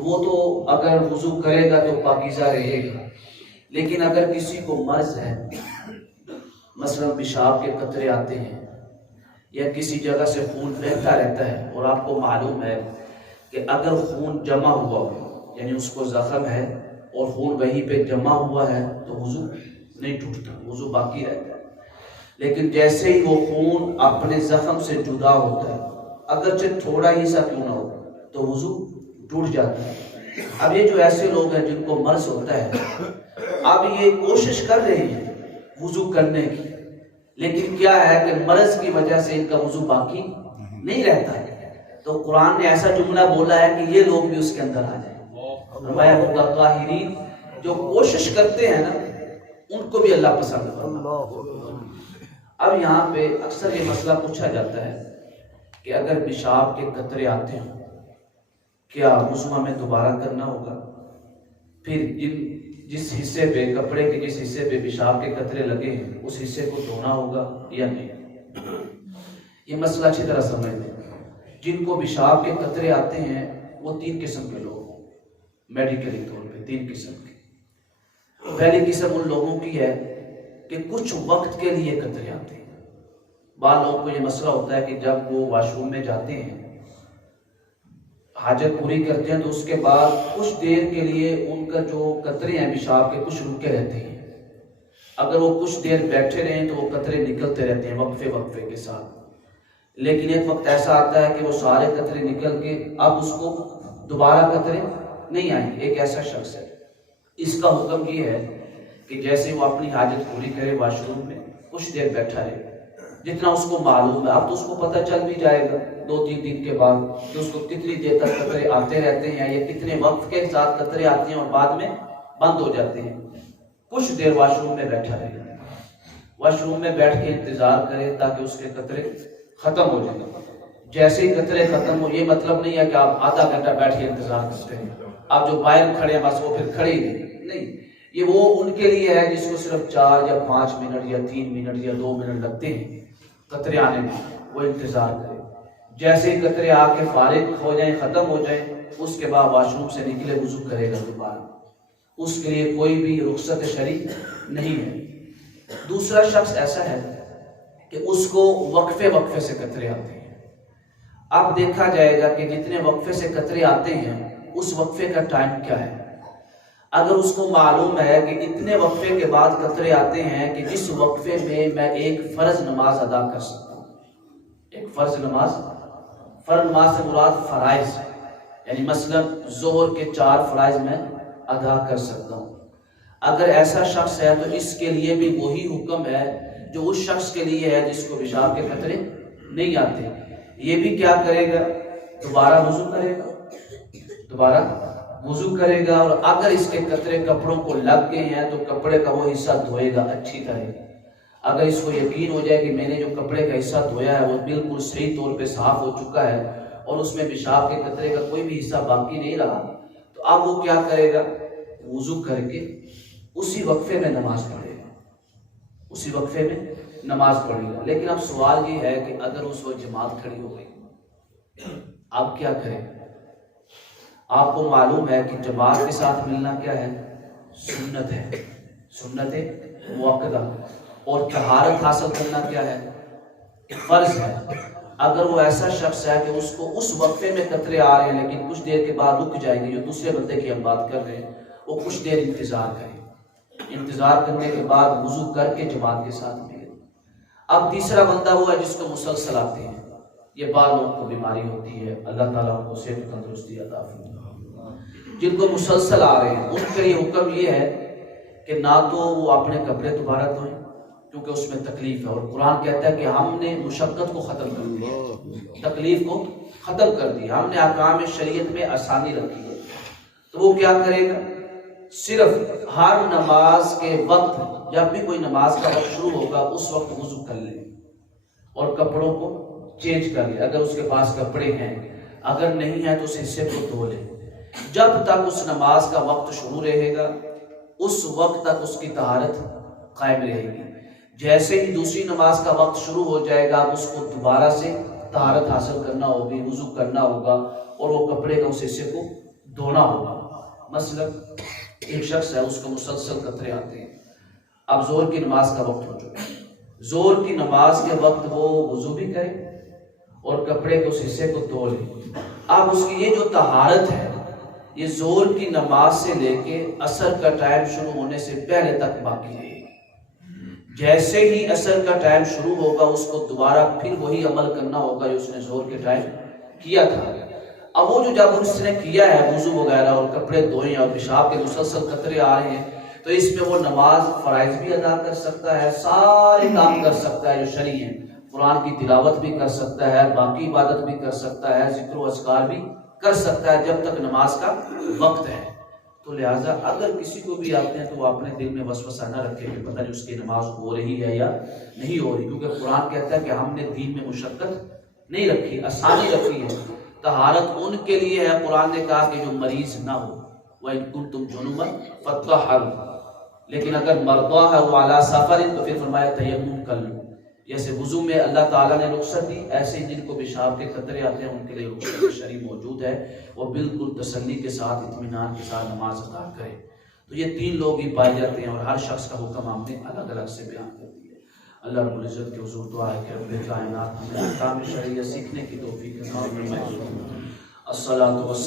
تو وہ تو اگر وضو کرے گا تو پاکیزہ رہے گا، لیکن اگر کسی کو مرض ہے، مثلا پیشاب کے قطرے آتے ہیں یا کسی جگہ سے خون بہتا رہتا ہے، اور آپ کو معلوم ہے کہ اگر خون جمع ہوا ہو، یعنی اس کو زخم ہے اور خون وہیں پہ جمع ہوا ہے، تو وضو نہیں ٹوٹتا، وضو باقی رہتا ہے۔ لیکن جیسے ہی وہ خون اپنے زخم سے جدا ہوتا ہے، اگرچہ تھوڑا ہی سا کیوں نہ ہو، تو وضو ٹوٹ جاتا ہے۔ اب یہ جو ایسے لوگ ہیں جن کو مرض ہوتا ہے، اب یہ کوشش کر رہے ہیں وضو کرنے کی، لیکن کیا ہے کہ مرض کی وجہ سے ان کا وضو باقی نہیں رہتا ہے۔ تو قرآن نے ایسا جملہ بولا ہے کہ یہ لوگ بھی اس کے اندر آ جائیں۔ فرمایا متطہرین، جو کوشش کرتے ہیں نا، ان کو بھی اللہ پسند کرتا ہے۔ اب یہاں پہ اکثر یہ مسئلہ پوچھا جاتا ہے کہ اگر پیشاب کے قطرے آتے ہیں کیا وضو ہمیں دوبارہ کرنا ہوگا؟ پھر جس حصے پہ، کپڑے کے جس حصے پہ پیشاب کے قطرے لگے ہیں، اس حصے کو دھونا ہوگا یا نہیں؟ یہ مسئلہ اچھی طرح سمجھ لیں۔ جن کو پیشاب کے قطرے آتے ہیں وہ 3 قسم کے لوگ ہیں، میڈیکلی طور پہ 3 قسم کے۔ پہلی قسم ان لوگوں کی ہے کہ کچھ وقت کے لیے قطرے آتے ہیں۔ بعض لوگوں کو یہ مسئلہ ہوتا ہے کہ جب وہ واش روم میں جاتے ہیں، حاجت پوری کرتے ہیں، تو اس کے بعد کچھ دیر کے لیے ان کا جو قطرے ہیں پیشاب کے، کچھ رکے رہتے ہیں۔ اگر وہ کچھ دیر بیٹھے رہیں تو وہ قطرے نکلتے رہتے ہیں وقفے کے ساتھ، لیکن ایک وقت ایسا آتا ہے کہ وہ سارے قطرے نکل کے اب اس کو دوبارہ قطرے نہیں آئیں گے۔ ایک ایسا شخص ہے، اس کا حکم یہ ہے کہ جیسے وہ اپنی حاجت پوری کرے واش روم میں، کچھ دیر بیٹھا رہے، جتنا اس کو معلوم ہے۔ اب تو اس کو پتہ چل بھی جائے گا 2-3 دن کے بعد کہ اس کو کتنی دیر تک قطرے آتے رہتے ہیں، یا کتنے وقت کے ساتھ قطرے آتے ہیں اور بعد میں بند ہو جاتے ہیں۔ کچھ دیر واش روم میں بیٹھا رہے، واش روم میں بیٹھ کے انتظار کرے تاکہ اس کے قطرے ختم ہو جائیں۔ جیسے ہی قطرے ختم ہو، یہ مطلب نہیں ہے کہ آپ آدھا گھنٹہ بیٹھ کے انتظار کرتے ہیں، آپ جو باہر کھڑے ہیں بس وہ پھر کھڑے ہی نہیں۔ یہ وہ ان کے لیے ہے جس کو صرف 4 یا 5 منٹ یا 3 منٹ یا 2 منٹ لگتے ہیں قطرے آنے میں، وہ انتظار کرے۔ جیسے ہی قطرے آ کے فارغ ہو جائیں، ختم ہو جائیں، اس کے بعد واش روم سے نکلے وضو کرے گا دوبارہ۔ اس کے لیے کوئی بھی رخصت شرعی نہیں ہے۔ دوسرا شخص ایسا ہے کہ اس کو وقفے سے قطرے آتے ہیں۔ اب دیکھا جائے گا کہ جتنے وقفے سے قطرے آتے ہیں اس وقفے کا ٹائم کیا ہے۔ اگر اس کو معلوم ہے کہ اتنے وقفے کے بعد قطرے آتے ہیں کہ جس وقفے میں ایک فرض نماز ادا کر سکتا ہوں، ایک فرض نماز سے مراد فرائض، یعنی مثلا ظہر کے 4 فرائض میں ادا کر سکتا ہوں، اگر ایسا شخص ہے تو اس کے لیے بھی وہی حکم ہے جو اس شخص کے لیے ہے جس کو پیشاب کے قطرے نہیں آتے۔ یہ بھی کیا کرے گا؟ دوبارہ وضو کرے گا، اور اگر اس کے قطرے کپڑوں کو لگ گئے ہیں تو کپڑے کا وہ حصہ دھوئے گا اچھی طرح۔ اگر اس کو یقین ہو جائے کہ میں نے جو کپڑے کا حصہ دھویا ہے وہ بالکل صحیح طور پہ صاف ہو چکا ہے اور اس میں پیشاب کے قطرے کا کوئی بھی حصہ باقی نہیں رہا، تو اب وہ کیا کرے گا؟ وضو کر کے اسی وقفے میں نماز پڑھے گا، اسی وقفے میں نماز پڑھے گا۔ لیکن اب سوال یہ ہے کہ اگر اس وقت جماعت کھڑی ہو گئی، اب کیا کرے؟ آپ کو معلوم ہے کہ جماعت کے ساتھ ملنا کیا ہے؟ سنت ہے، سنت مؤکدہ، اور طہارت حاصل کرنا کیا ہے؟ فرض ہے۔ اگر وہ ایسا شخص ہے کہ اس کو اس وقفے میں قطرے آ رہے ہیں لیکن کچھ دیر کے بعد رک جائیں گے، جو دوسرے بندے کی ہم بات کر رہے ہیں، وہ کچھ دیر انتظار کرے، انتظار کرنے کے بعد وضو کر کے جماعت کے ساتھ ملے۔ اب تیسرا بندہ وہ ہے جس کو مسلسل آتے ہیں، یہ بعض لوگوں کو بیماری ہوتی ہے، اللہ تعالیٰ ان کو صحت تندرستی عطا فرمائے۔ جن کو مسلسل آ رہے ہیں ان کے لیے حکم یہ ہے کہ نہ تو وہ اپنے کپڑے دوبارہ دھوئیں کیونکہ اس میں تکلیف ہے، اور قرآن کہتا ہے کہ ہم نے مشقت کو ختم کر دیا، تکلیف کو ختم کر دیا، ہم نے احکام شریعت میں آسانی رکھی ہے۔ تو وہ کیا کرے گا؟ صرف ہر نماز کے وقت، جب بھی کوئی نماز کا وقت شروع ہوگا اس وقت وضو کر لے اور کپڑوں کو چینج کر لے، اگر اس کے پاس کپڑے ہیں، اگر نہیں ہے تو اس حصے کو دھو لے۔ جب تک اس نماز کا وقت شروع رہے گا اس وقت تک اس کی طہارت قائم رہے گی۔ جیسے ہی دوسری نماز کا وقت شروع ہو جائے گا اس کو دوبارہ سے طہارت حاصل کرنا ہوگی، وضو کرنا ہوگا، اور وہ کپڑے کا اس حصے کو دھونا ہوگا. مثلا ایک شخص ہے، اس کو مسلسل قطرے آتے ہیں. اب زور کی نماز کا وقت ہو چکا ہے. زور کی نماز کے وقت وہ وضو بھی کرے اور کپڑے کے اس حصے کو دھو لے. اب اس کی یہ جو طہارت ہے یہ زور کی نماز سے لے کے عصر کا ٹائم شروع ہونے سے پہلے تک باقی رہے گی. جیسے ہی عصر کا ٹائم شروع ہوگا اس کو دوبارہ پھر وہی عمل کرنا ہوگا جو اس نے زور کے ٹائم کیا تھا. اب وہ جو جب اس نے کیا ہے وضو وغیرہ اور کپڑے دھوئے اور پیشاب کے مسلسل قطرے آ رہے ہیں تو اس میں وہ نماز فرائض بھی ادا کر سکتا ہے، سارے کام کر سکتا ہے جو شرعی ہیں. قرآن کی تلاوت بھی کر سکتا ہے، باقی عبادت بھی کر سکتا ہے، ذکر و اذکار بھی کر سکتا ہے جب تک نماز کا وقت ہے. تو لہٰذا اگر کسی کو بھی آتے ہیں تو وہ اپنے دل میں وسوسہ نہ رکھے کہ پتہ نہیں اس کی نماز ہو رہی ہے یا نہیں ہو رہی، کیونکہ قرآن کہتا ہے کہ ہم نے دین میں مشقت نہیں رکھی، آسانی رکھی ہے. طہارت ان کے لیے ہے، قرآن نے کہا کہ جو مریض نہ ہو. وَإِن كُنتُمْ جُنُبًا فَاطَّهَّرُوا، لیکن اگر مردہ ہے وہ اعلیٰ سفر تو پھر فرمایا تیمم کر لو. جیسے وضو میں اللہ تعالیٰ نے رخصت دی، ایسے ہی جن کو پیشاب کے قطرے آتے ہیں ان کے لیے رخصت شرعی موجود ہے، وہ بالکل تسلی کے ساتھ اطمینان کے ساتھ نماز ادا کرے. تو یہ 3 لوگ ہی پائے جاتے ہیں اور ہر شخص کا حکم ہم نے الگ الگ سے بیان کر دیا. اللہ رب العزت کے حضور دعا ہے کہ رب کائنات ہمیں احکام شرعیہ سیکھنے کی توفیق عطا فرمائے. الصلاۃ والسلام